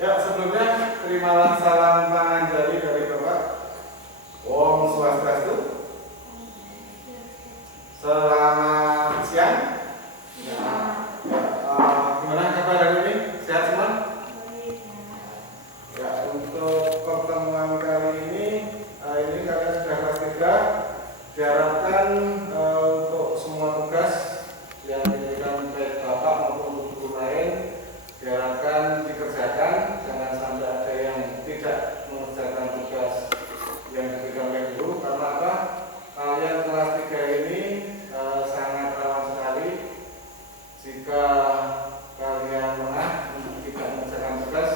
Ya, sebelumnya terimalah salam panganjali dari Bapak. Om Swastiastu. Selamat siang. Ya. Gimana kabar hari ini? Sehat semua? Ya, untuk pertemuan kali ini kalian sudah kelas 3. Diharapkan untuk semua tugas yang diberikan baik Bapak maupun guru lain diharapkan dikerjakan, jangan sampai ada yang tidak mengerjakan tugas yang diberikan oleh guru. Karena apa? Kalian kelas 3 ini sangat rawan sekali jika kalian lengah untuk tidak mengerjakan tugas.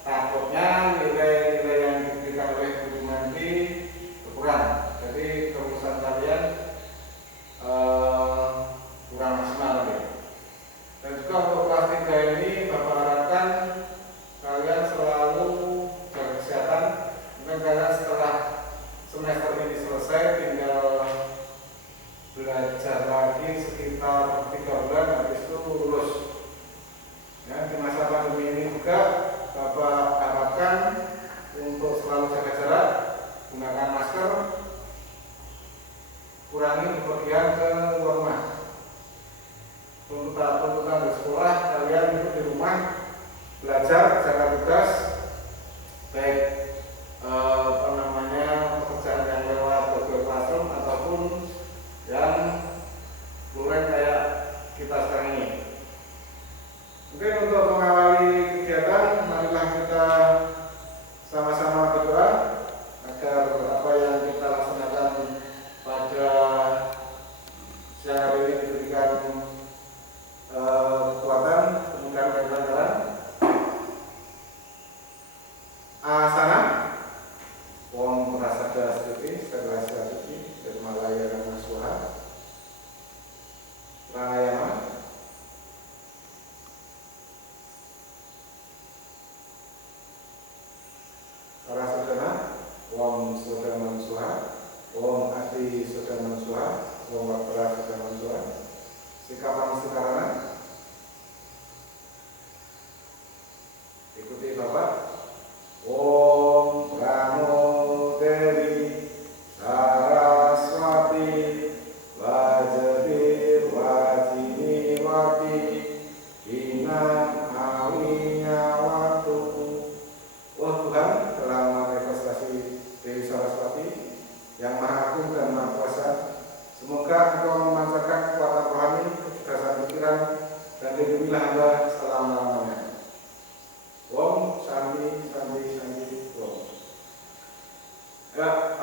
Takutnya nilai-nilai yang diberikan oleh guru nanti berkurang. Jadi kelulusan kalian kurang maksimal ya. Dan juga untuk kelas 3 ini Bapak harapkan kalian selalu jaga kesehatan. Mungkin kalian setelah semester ini selesai tinggal belajar lagi sekitar 3 bulan, habis itu lulus. Ya, di masa pandemi ini juga Bapak harapkan untuk selalu jaga jarak, gunakan masker, kurangi bepergian ke luar rumah. Tuntutan di sekolah kalian itu di rumah belajar, jaga tugas, baik pekerjaan yang lewat Google Classroom ataupun yang luring kayak kita sekarang ini. Mungkin untuk mengawali kegiatan, marilah kita sama-sama berdoa agar apa yang kita laksanakan pada siang hari ini diberikan kekuatan, kemudian kelancaran. Asana Om Prasada Stuti, Sedrasya Suci, Dermalaya dan Masuha, Pranayama, Parasudana, Om Sudama Suha, Om Adi Sudama Suha, Om Wapra Sudama Suha, Sikapang Sikarana. Ikuti Bapak. Om Prano Dewi Saraswati Wajadir Wajini Wati Inam Awinya Watu. Oh Tuhan, telah manifestasi Dewi Saraswati yang Maha Agung dan Maha Kuasa. Semoga Engkau memancarkan kekuatan rohani, kecerdasan pikiran, dan lindungilah hamba selama-lamanya. Om Sandi Sandi Sandi Om. Ya,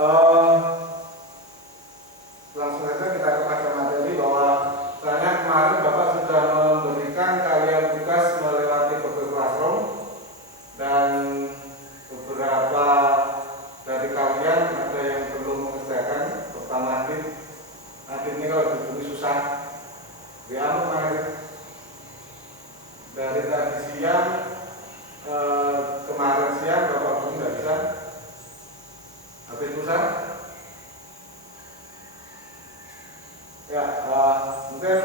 langsung saja kita kepada materi bahwa soalnya kemarin Bapak sudah memberikan kalian tugas melewati Google Classroom dan beberapa dari kalian ada yang belum mengerjakan. Pertama Adit ini kalau diberi susah dari tadi siang kemarin siang Bapak pun nggak bisa habis susah ya. Mungkin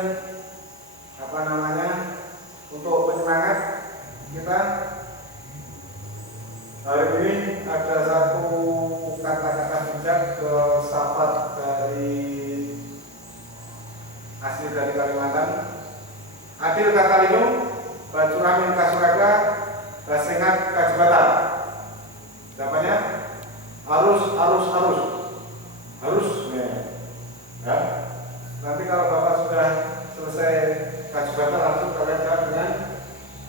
untuk penyemangat kita hari ini ada satu kata-kata bijak filsafat asli dari Kalimantan. Adil kata lindung, bacuramin kasuraga, basengat kajbata. Jawabannya harus ya. Nanti kalau Bapak sudah selesai kajbata langsung kalian jawab dengan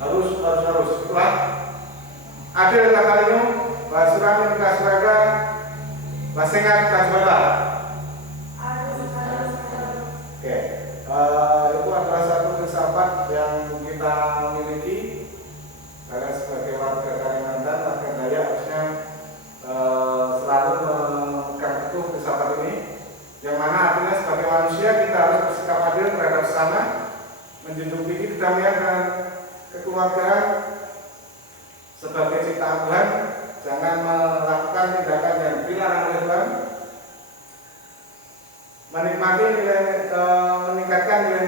harus. Itulah adil kata lindung, bacuramin kasuraga, basengat kajbata. Oke, itu adalah satu filsafat yang kita miliki. Karena sebagai warga Kalimantan, warga Dayak harusnya selalu memegang teguh filsafat ini, yang mana artinya sebagai manusia kita harus bersikap adil terhadap sesama, menjunjung tinggi kedamaian dan kekeluargaan sebagai ciptaan Tuhan, jangan melakukan tindakan yang dilarang oleh Tuhan, meningkatkan nilai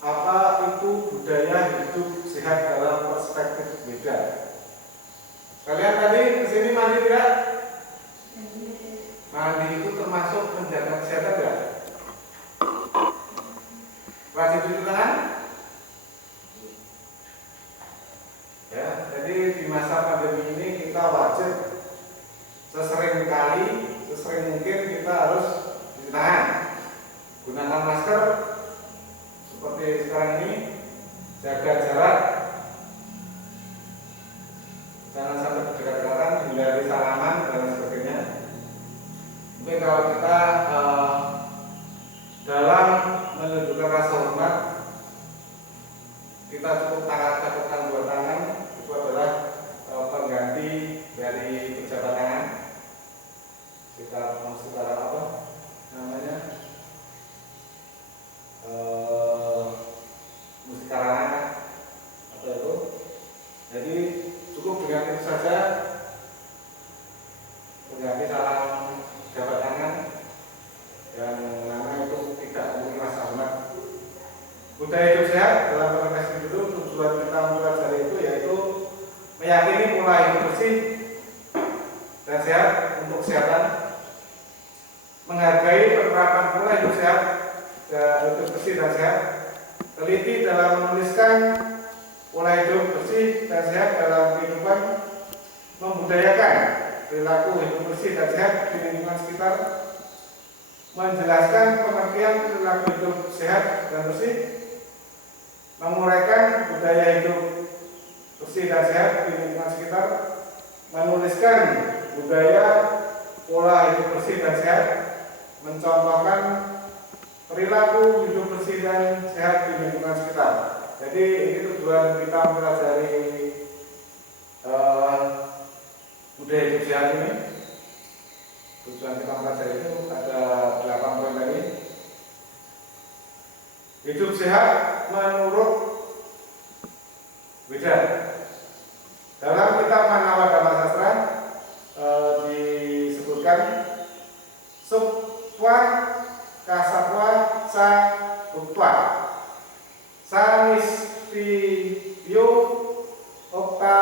apa itu budaya hidup sehat dalam perspektif beda. Kalian tadi kesini mandi tidak? Mandi itu termasuk menjaga kesehatan tidak? Wajib cuci tangan? Ya, jadi di masa pandemi ini kita wajib sesering mungkin kita harus cuci tangan, gunakan masker seperti sekarang ini, jaga jarak, jangan sampai dekat-dekatan, hindari salaman dan sebagainya. Mungkin kalau kita dalam menunjukkan rasa hormat, kita cukup tangkap dua tangan, itu adalah pengganti dari pejabat tangan. Kita apa namanya, musikarangan atau itu. Jadi cukup dengan itu saja, mengganti salam jabat tangan dan mana itu tidak memiliki rasa hormat. Budaya hidup sehat dalam konteks itu, tujuan kita mempelajari itu yaitu meyakini pola hidup bersih dan sehat untuk kesehatan, menghargai penerapan pola hidup sehat dan hidup bersih dan sehat, teliti dalam menuliskan pola hidup bersih dan sehat dalam kehidupan, membudayakan perilaku hidup bersih dan sehat di lingkungan sekitar, menjelaskan pengertian perilaku hidup sehat dan bersih, menguraikan budaya hidup bersih dan sehat di lingkungan sekitar, menuliskan budaya pola hidup bersih dan sehat, mencontohkan perilaku hidup bersih dan sehat di lingkungan sekitar. Jadi ini tujuan kita mempelajari budaya hidup sehat ini. Tujuan kita mempelajari itu ada 8 poin tadi. Hidup sehat menurut beda. Dalam kitab Manawa Dhamma Sastra disebutkan Supwa Kasatwa Sa Bukwa Sanistiyo Okta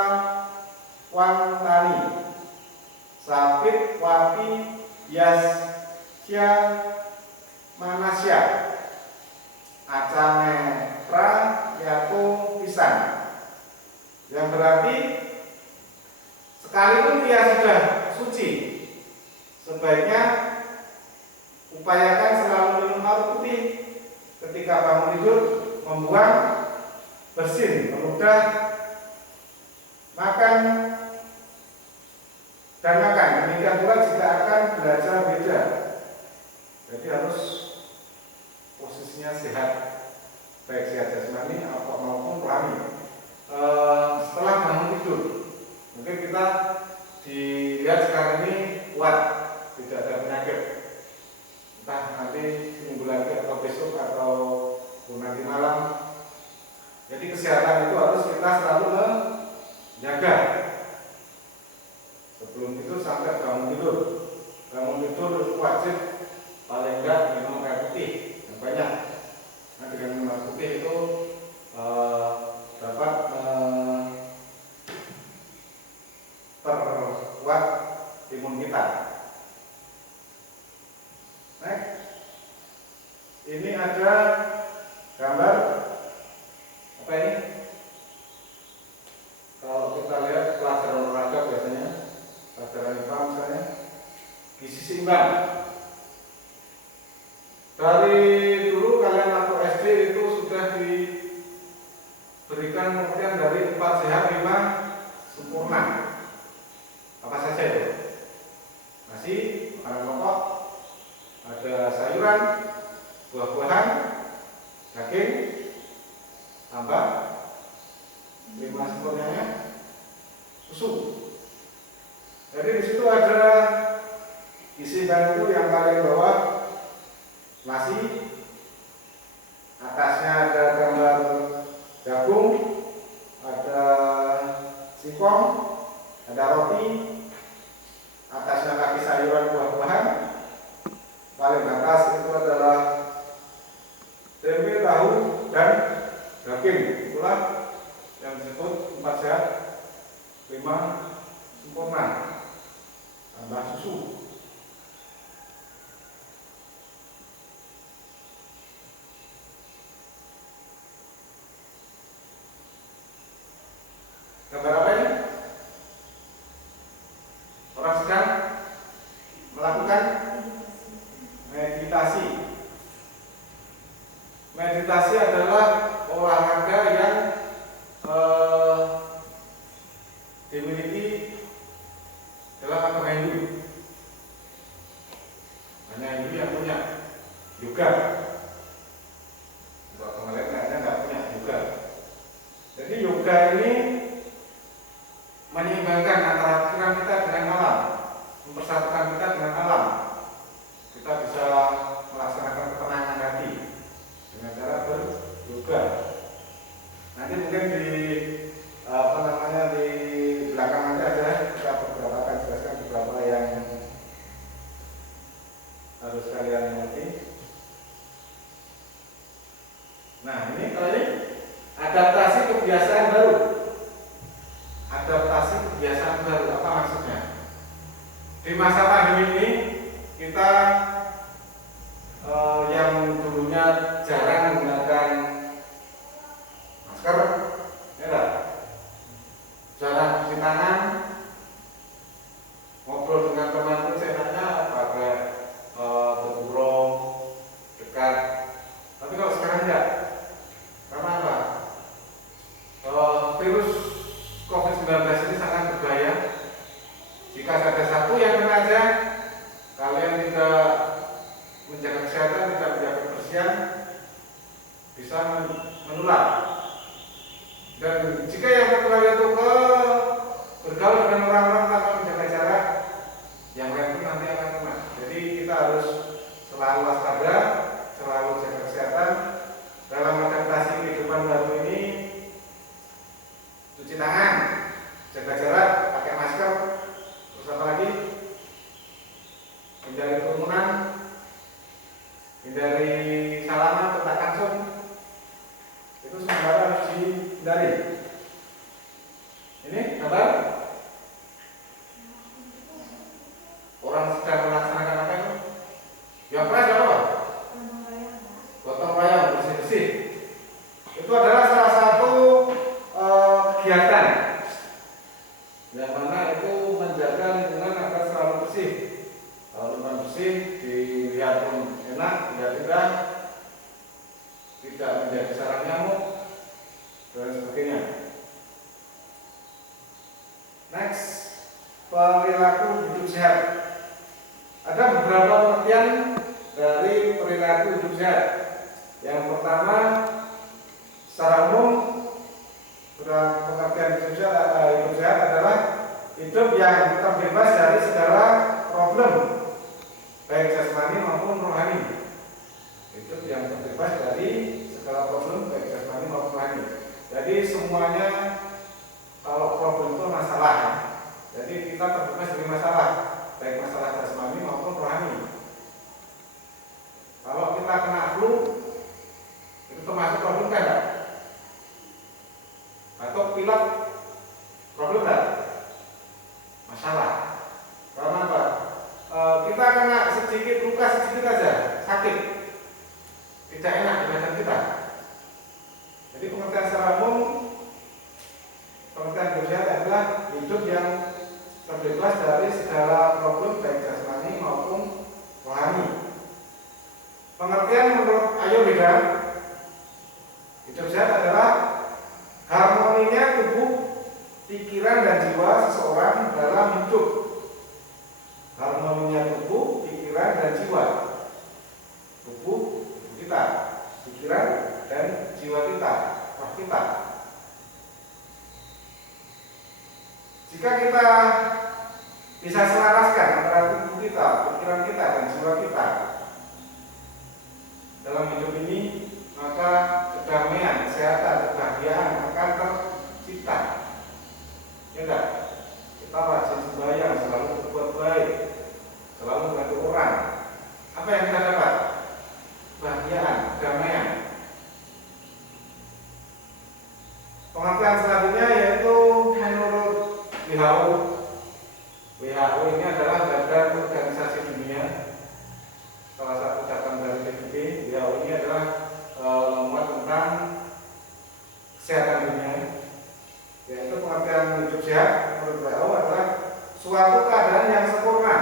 Wantani Sapit Wati Yasya Manasya Acame Pra Yato Pisan, yang berarti sekalipun dia sudah suci, sebaiknya upayakan selalu minum air putih ketika bangun tidur, membuang bersin, meludah, makan dan makan. Demikian pula jika akan belajar beda. Jadi harus posisinya sehat, baik sehat jasmani maupun rohani. Setelah bangun tidur, mungkin kita dilihat sekarang ini kuat, tidak ada penyakit. Entah nanti seminggu lagi atau besok atau nanti malam. Jadi kesehatan itu harus kita selalu menjaga sebelum tidur sampai bangun tidur. Bangun tidur wajib paling enggak minum air putih yang banyak. Nah, dengan minum air putih itu dapat memperkuat imun kita. Next. Ini ada gambar apa ini? Kalau kita lihat pelajaran olahraga biasanya, pelajaran IPA misalnya, gizi seimbang. Dari dulu kalian waktu SD itu sudah diberikan pengertian dari 4 sehat 5 sempurna. Apa saja itu? Nasi, makanan pokok, ada sayuran, buah-buahan, daging, tambah 5 sempurnanya susu. Jadi di situ ada isi bahan itu yang paling bawah nasi, atasnya ada gambar jagung, daging, itulah yang disebut 4 sehat 5 sempurna, tambah susu. Gambar apa ini? Orang sedang melakukan meditasi. Meditasi adalah olahraga yang dimiliki dalam agama Hindu. Hanya Hindu yang punya yoga. Kalau agama lain kayaknya nggak punya yoga. Jadi yoga ini menyeimbangkan antara pikiran kita dengan alam, mempersatukan kita dengan alam. Kita bisa melaksanakan ketenangan hati dengan cara beryoga. Nanti mungkin di di belakang nanti ada kita beberapa akan jelaskan beberapa yang harus kalian mengerti. Nah, ini kalau ini adaptasi kebiasaan baru. Adaptasi kebiasaan baru apa maksudnya? Di masa pandemi ini kita yang dulunya jarang menggunakan masker, ya, jarang cuci tangan, ngobrol dengan teman pun seenaknya pakai berburung dekat. Tapi kalau sekarang enggak, karena apa? Virus COVID-19 ini sangat berbahaya. Jika ada satu yang kena aja, kalian tidak menjaga kesehatan, tidak menjaga kebersihan, bisa menular. Dan jika yang tertular itu bergaul dengan orang-orang tanpa menjaga jarak, yang lain pun nanti akan kena. Jadi kita harus selalu waspada, selalu jaga kesehatan. Dalam adaptasi kehidupan baru ini, cuci tangan, jaga jarak, pakai masker, terus apa lagi? Hindari kerumunan, hindari salaman, kontak langsung. Itu semua harus dihindari. Ini gambar orang sedang melaksanakan apa itu? Yang keras apa? Gotong royong, bersih-bersih. Itu adalah salah satu kegiatan yang mana itu menjaga lingkungan agar selalu bersih. Kalau lingkungan bersih, dilihat pun enak, dilihat indah, tidak menjadi sarang nyamuk dan sebagainya. Next, perilaku hidup sehat. Ada beberapa pengertian dari perilaku hidup sehat. Yang pertama, secara umum, pengertian hidup sehat adalah hidup yang terbebas dari segala problem, baik jasmani maupun rohani. Hidup yang terbebas dari segala problem, baik jasmani maupun rohani. Jadi semuanya, kalau problem itu masalah, ya. Jadi kita terbebas dari masalah, baik masalah jasmani maupun rohani. Kalau kita kena flu, itu termasuk problem kan? Atau pilek, problem kan? Masalah. Karena apa? Kita kena sedikit luka sedikit aja, sakit, tidak enak di badan kita. Jadi pengertian secara umum, pengertian hidup sehat adalah hidup yang terbebas dari segala problem baik jasmani maupun rohani. Pengertian menurut Ayurveda, hidup sehat adalah harmoninya tubuh, pikiran dan jiwa seseorang dalam hidup. Harmoninya tubuh, pikiran dan jiwa. Tubuh kita, pikiran dan jiwa kita, roh kita. Jika kita bisa selaraskan antara tubuh kita, pikiran kita dan jiwa kita dalam hidup ini, maka kedamaian, kesehatan, kebahagiaan akan tercipta. Ya enggak? Kita rajin sembahyang, selalu berbuat baik, selalu membantu orang. Apa yang kita dapat? Kebahagiaan, kedamaian. Pengertian selanjutnya yaitu menurut WHO. WHO ini adalah Badan Organisasi Dunia, salah satu cabang dari PBB. WHO ini adalah memuat tentang kesehatan dunia, yaitu pengertian hidup sehat menurut WHO adalah suatu keadaan yang sempurna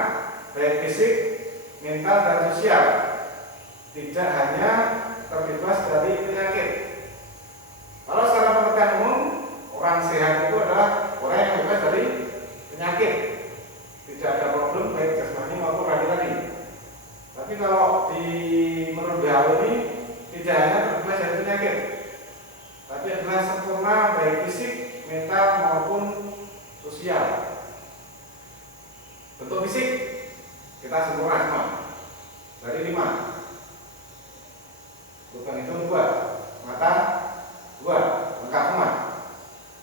baik fisik, mental, dan sosial, tidak hanya terbebas dari penyakit. Kalau secara pengertian umum, orang sehat itu adalah orang yang bebas dari penyakit, tidak ada problem baik jasmani maupun rohani. Tapi kalau di menurut WHO ini tidak hanya terbebas dari penyakit, tapi adalah sempurna baik fisik, mental maupun sosial. Bentuk fisik kita sempurna semua dari 5. Lubang hidung 2, mata 2, lengkap semua.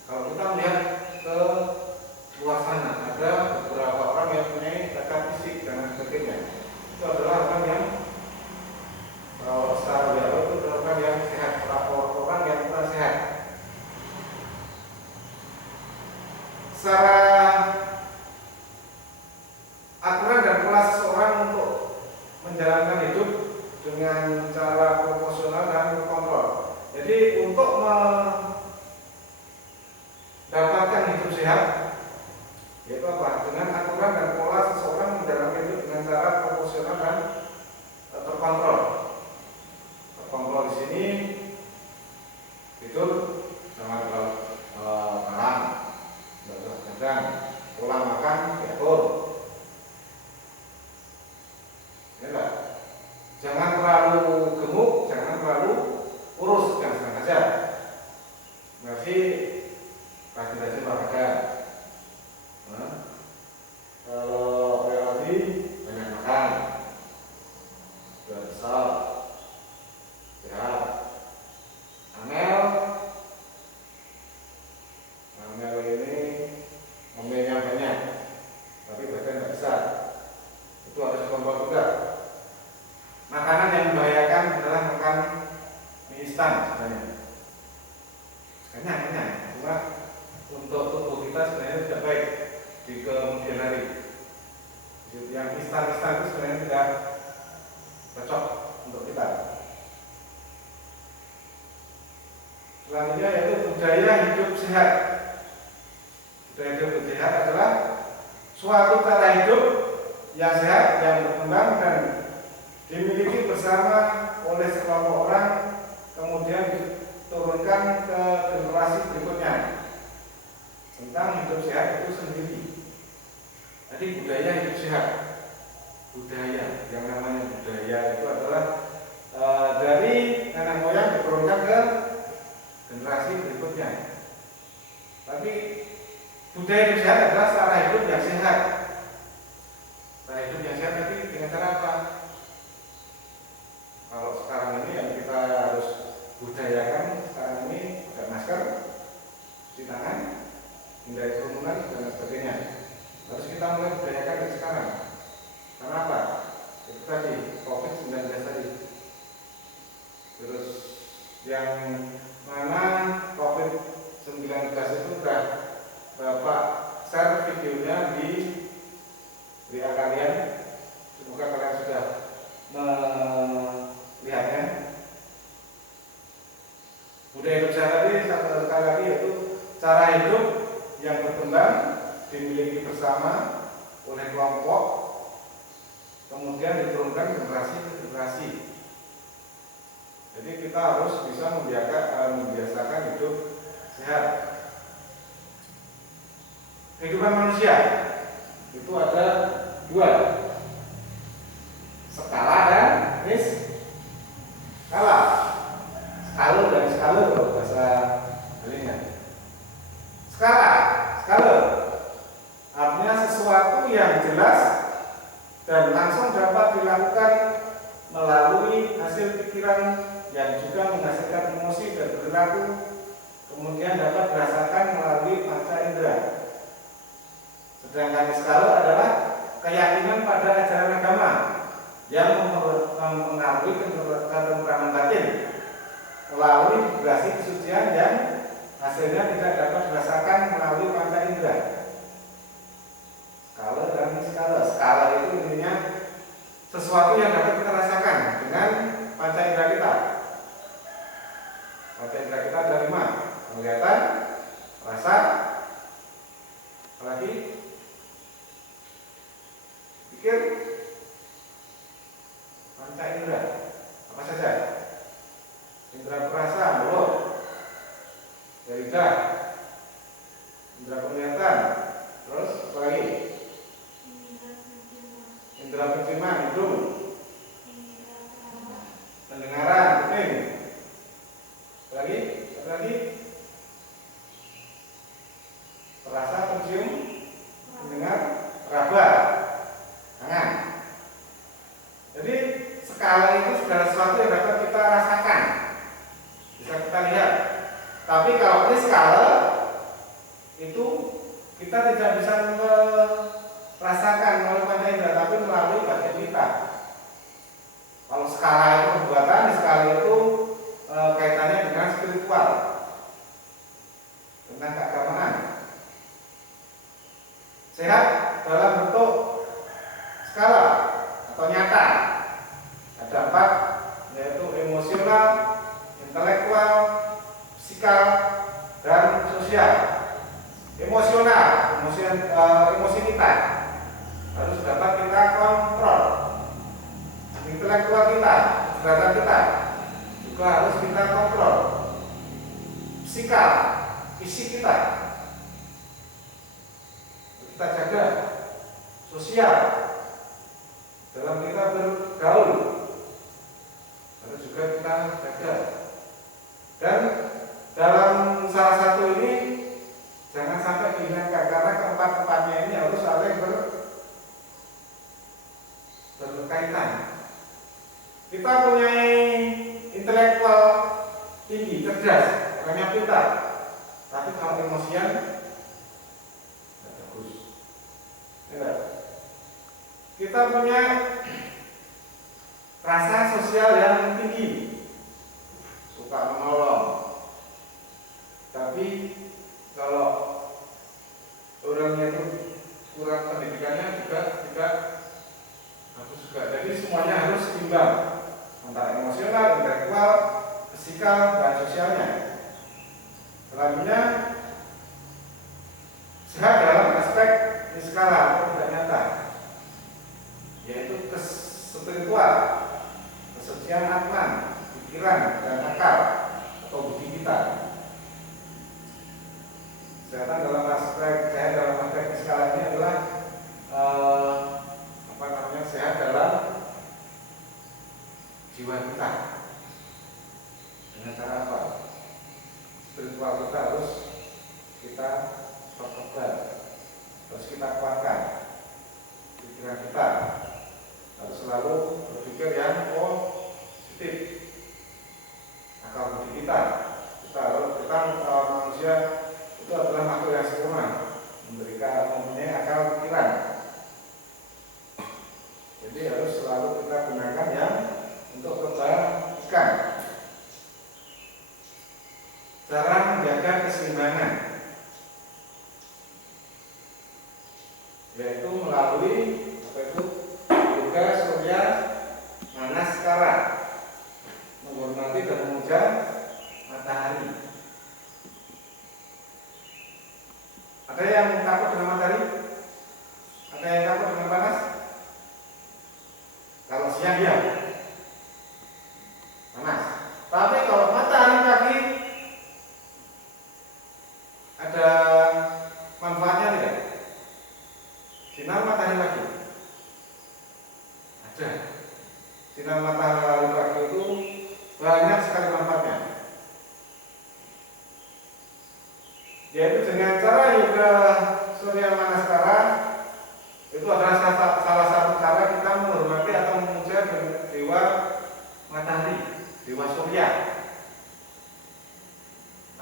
Kalau kita melihat ke luar sana, ada beberapa orang yang punya cacat fisik dan sebagainya. Itu adalah orang yang secara WHO itu adalah orang yang sehat, orang yang kurang sehat. Secara aturan dan pola seseorang untuk menjalankan hidup dengan cara proporsional dan terkontrol. Jadi untuk mendapatkan hidup sehat, yaitu apa? Dengan aturan dan pola seseorang menjalankan hidup dengan cara proporsional dan terkontrol. Terkontrol di sini tidur jangan terlalu malam, kadang pola makan diatur. Ya, jangan terlalu gemuk, jangan terlalu kurus, yang sedang saja. Masih rajin-rajin olahraga. Kalau relasi banyak makan, besar, sehat. Amel ini ngomelnya banyak, tapi badan tidak besar. Itu harus dikontrol juga. Makanan yang membahayakan adalah makan mie instan sebenarnya. Kenyang, cuma untuk tubuh kita sebenarnya tidak baik di kemudian hari. Yang instan itu sebenarnya tidak cocok untuk kita. Selanjutnya yaitu budaya hidup sehat. Budaya hidup sehat adalah suatu cara hidup yang sehat, yang berkembang dan dimiliki bersama oleh sekelompok orang, kemudian diturunkan ke generasi berikutnya. Tentang hidup sehat itu sendiri. Jadi budaya hidup sehat, budaya yang namanya budaya itu adalah dari nenek moyang diturunkan ke generasi berikutnya. Tapi budaya hidup sehat adalah cara hidup yang sehat. Cara hidup yang sehat tapi dengan cara apa? Kalau sekarang ini yang kita harus budayakan sekarang ini pakai masker, cuci tangan, hindari kerumunan dan sebagainya. Harus kita mulai budayakan dari sekarang. Kenapa? Itu tadi COVID-19 tadi. Terus yang mana COVID-19 itu sudah Bapak share videonya di WA kalian. Semoga kalian sudah melihatnya. Budaya hidup sehat tadi satu kali lagi yaitu cara hidup yang berkembang, dimiliki bersama oleh kelompok, kemudian diturunkan generasi ke generasi. Jadi kita harus bisa membiasakan hidup sehat. Kehidupan manusia itu ada 2, skala dan skala. Skala dan skala bahasa lainnya. Skala artinya sesuatu yang jelas dan langsung dapat dilakukan melalui hasil pikiran yang juga menghasilkan emosi dan perilaku, kemudian dapat dirasakan melalui panca indera. Sedangkan skala adalah keyakinan pada ajaran agama yang mempengaruhi ketenteraman batin melalui vibrasi kesucian yang hasilnya tidak dapat dirasakan melalui panca indera. Skala dan skala. Skala itu intinya sesuatu yang dapat kita rasakan dengan panca indera kita. Panca indera kita ada 5: penglihatan, rasa, apalagi pikir, panca indera. Apa saja? Indera perasa, mulut, lidah, indera penglihatan, terus apa lagi? Indera penciuman, hidung, pendengaran, kuping, apa lagi? Apa lagi? Perasa, pencium, mendengar, raba, tangan. Jadi skala itu segala sesuatu yang dapat kita rasakan, bisa kita lihat. Tapi kalau ini skala itu kita tidak bisa merasakan melalui panca indera, tapi melalui batin kita. Kalau skala itu perbuatan, skala itu kaitannya dengan spiritual, tentang keagamaan. Sehat dalam bentuk skala atau nyata ada 4, yaitu emosional, intelektual, fisikal, dan sosial. Emosional, emosi kita harus dapat kita kontrol. Intelektual kita, kecerdasan kita juga harus kita kontrol. Fisikal, fisik kita jaga. Sosial, dalam kita bergaul harus juga kita jaga. Dan dalam salah satu ini jangan sampai dihilangkan, karena keempat-empatnya ini harus saling berkaitan. Kita punya intelektual tinggi, cerdas, orangnya pintar, tapi kalau emosian tidak bagus. Ya. Kita punya rasa sosial yang tinggi, suka menolong, tapi kalau orangnya itu kurang pendidikannya juga tidak bagus juga. Jadi semuanya harus seimbang antara emosional, intelektual, fisikal, dan sosialnya. Selanjutnya, sehat dalam aspek skala atau tidak nyata, yaitu spiritual, kesucian atman, pikiran, dan akal atau budi kita. Kesehatan dalam aspek skala ini adalah sehat dalam jiwa kita. Dengan cara apa? Spiritual kita harus kita perkuat, harus kita kuatkan. Pikiran kita harus selalu berpikir yang positif. Akal budi kita manusia itu adalah makhluk yang sempurna, mempunyai akal pikiran. Jadi harus selalu kita gunakan yang untuk kebaikan. Cara menjaga keseimbangan, yaitu melalui yoga surya manaskara, menghormati dan memuja matahari. Ada yang takut dengan matahari? Ada yang takut dengan panas? Kalau siang ya panas. Tapi kalau matahari pagi ada manfaatnya tidak? Sinar matahari pagi ada. Sinar matahari pagi itu banyak sekali manfaatnya. Yaitu dengan cara yoga surya manaskara, itu adalah salah satu cara kita menghormati atau memuja dewa matahari, dewa surya.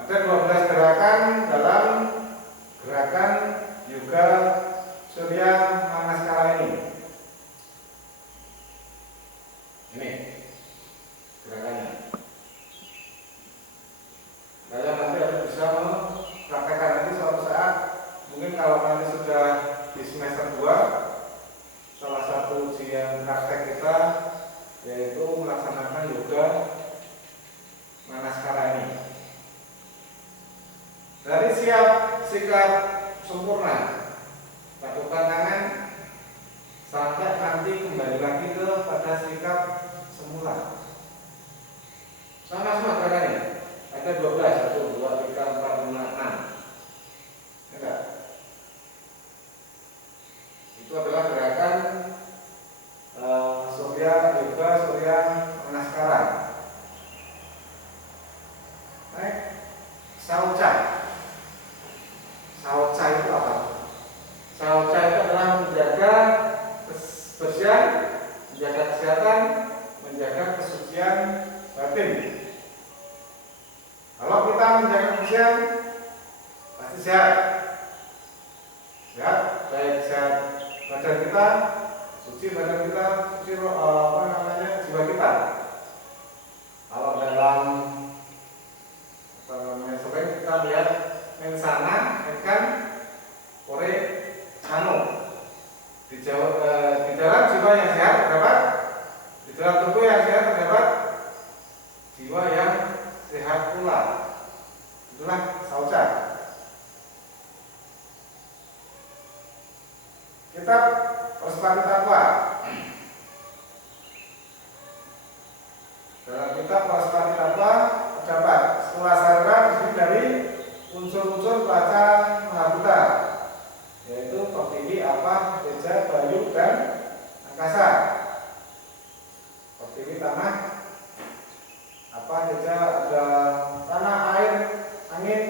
Ada 12 gerakan dalam gerakan yoga surya manaskara ini. Ini gerakannya. Kalian nanti harus bisa Dari siap sikap sempurna, lakukan tangan sampai nanti kembali lagi pada sikap semula. Sama semua gerakannya. Ada 12, 1, 2, 3, 4, 5, 6. Enggak. Itu adalah gerakan Surya Yoga Surya Manaskara. Baik. Sauca. Sauca itu apa? Sauca itu adalah menjaga kebersihan, menjaga kesehatan, menjaga kesucian batin. Kalau kita menjaga kebersihan, pasti sehat. Sehat, baik sehat badan kita, suci badan kita, suci jiwa kita. Kalau dalam sering kita lihat mensana ikan ore sano di dalam jiwa yang sehat terdapat, di dalam tubuh yang sehat terdapat jiwa yang sehat pula. Itulah sauca. Kitab Perspati Tatwa. Dalam kitab Perspati Tatwa terdapat setelah sarana terdiri dari unsur-unsur baca Mahabhuta, yaitu Pertiwi, Apa, Teja, Bayu, dan Angkasa. Pertiwi tanah, Apa, Teja ada tanah, air, angin,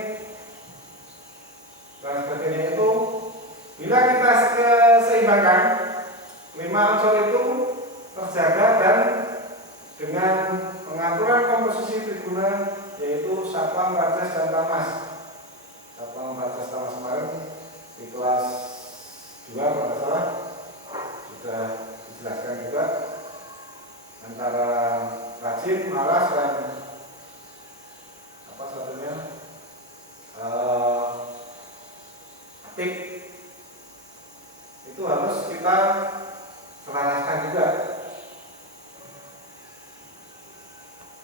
dan sebagainya. Itu bila kita seimbangkan 5 unsur itu terjaga dan dengan pengaturan komposisi triguna, yaitu Satpam, Rajas, dan Tamas. Satpam, Rajas, Tamas kemarin di kelas 2 kalau tidak salah sudah dijelaskan juga, antara rajin, malas, dan apa satunya aktif. Itu harus kita selaraskan juga.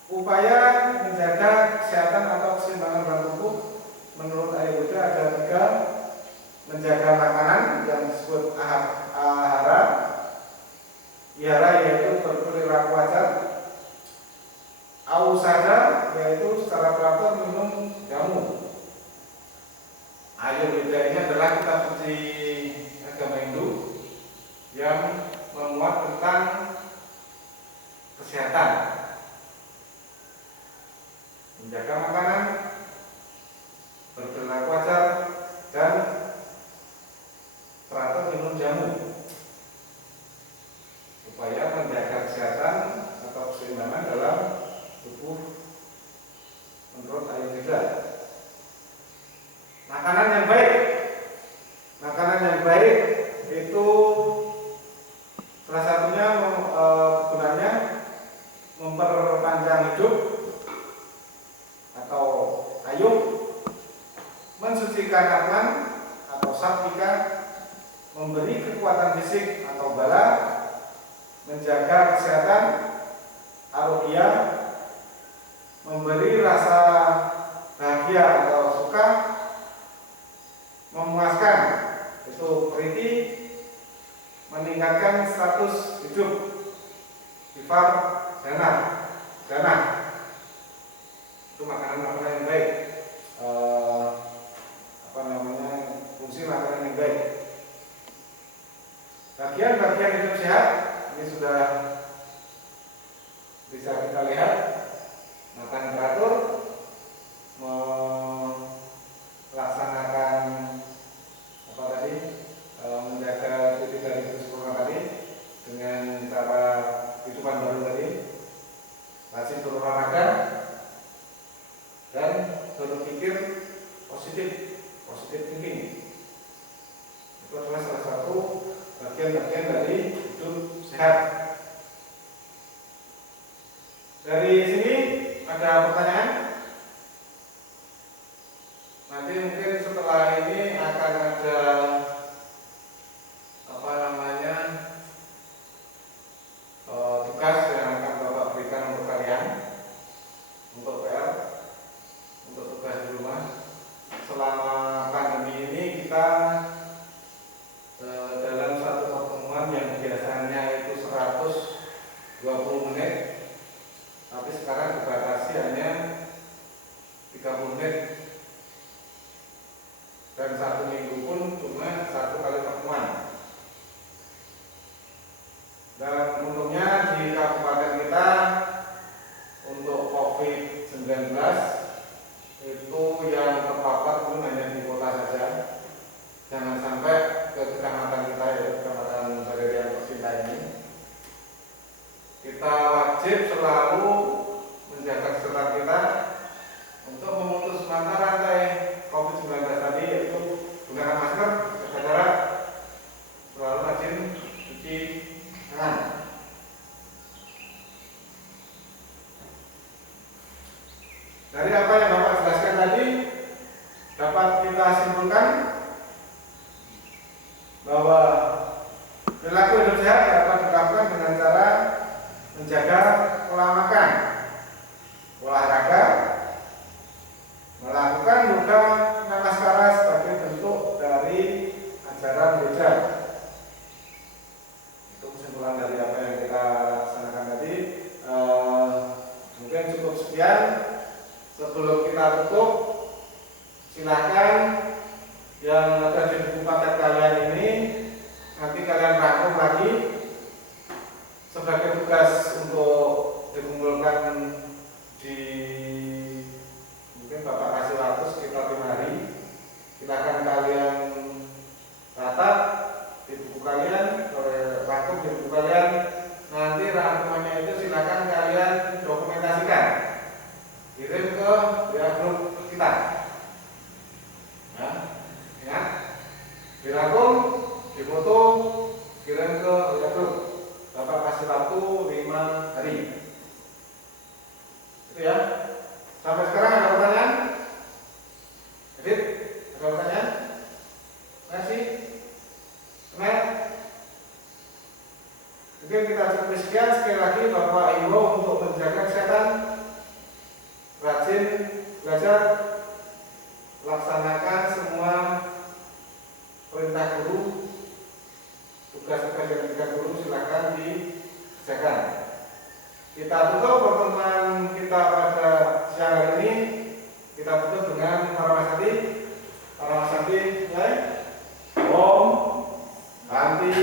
Upaya menjaga kesehatan atau keseimbangan dalam tubuh menurut Ayurveda ada 3. Menjaga makanan yang disebut ahara, ihara yaitu berperilaku wajar, ausada yaitu secara teratur minum jamu. Ayurveda ini adalah kitab suci agama Hindu yang memuat tentang kesehatan. Menjaga makanan, berperilaku wajar, dan teratur minum jamu. Supaya menjaga kesehatan atau keseimbangan dalam tubuh menurut Ayurveda. Makanan yang baik. Makanan yang baik itu salah satunya gunanya memperpanjang hidup atau ayub, mensucikan atman atau satvika, memberi kekuatan fisik atau bala, menjaga kesehatan arogia, memberi rasa bahagia atau suka, memuaskan itu priti, meningkatkan status hidup sifat dana. Itu makanan-makanan yang baik. Fungsi makanan yang baik. Bagian-bagian hidup sehat ini sudah bisa kita lihat. Makan teratur, melaksanakan menjaga titik dari sempurna tadi dengan cara kehidupan baru tadi, rajin berolahraga dan berpikir positif thinking. Itu adalah salah satu bagian-bagian dari hidup sehat. Dari sini ada pertanyaan? Nanti mungkin setelah ini akan ada tugas yang akan Bapak berikan untuk kalian, untuk PR, untuk tugas di rumah. Selain dan 1 minggu pun cuma 1 kali pertemuan. Dan untungnya di kabupaten kita untuk COVID-19 itu yang terpapar pun hanya di kota saja. Jangan sampai ke kecamatan kita, yaitu Kecamatan Bagarian Persinta ini. Kita wajib selalu menjaga kesehatan kita untuk memutus mata rantai COVID-19 tadi, yaitu gunakan masker, jaga jarak, selalu rajin cuci tangan. Dari apa yang Bapak jelaskan tadi, dapat kita simpulkan bahwa perilaku hidup sehat dapat dilakukan dengan cara menjaga pola makan, olahraga, melakukan yoga namaskara sebagai bentuk dari ajaran Buddha. Itu kesimpulan dari apa yang kita laksanakan tadi. Mungkin cukup sekian. Sebelum kita tutup, silakan yang ada di buku paket kalian ini nanti kalian rangkum lagi sebagai tugas untuk dikumpulkan di, mungkin Bapak kasih waktu sekitar 5 hari. Silakan kalian catat di buku kalian, rangkum di buku kalian. Nanti rangkumannya itu silakan kalian dokumentasikan, kirim ke grup kita. Ya, ingat, dirangkum, difoto, kirim ke grup. Bapak kasih waktu 5 hari. Itu ya. Sampai sekarang ada pertanyaan? Edit, ada pertanyaan? Masih? Kemet? Mungkin kita cukup sekian. Sekali lagi Bapak Ibu untuk menjaga kesehatan, rajin belajar, laksanakan semua perintah guru, tugas-tugas yang diberikan guru silakan dikerjakan. Kita tutup pertemuan kita pada siang hari ini. Kita tutup dengan Paramasanti. Paramasanti, mulai. Om Santi.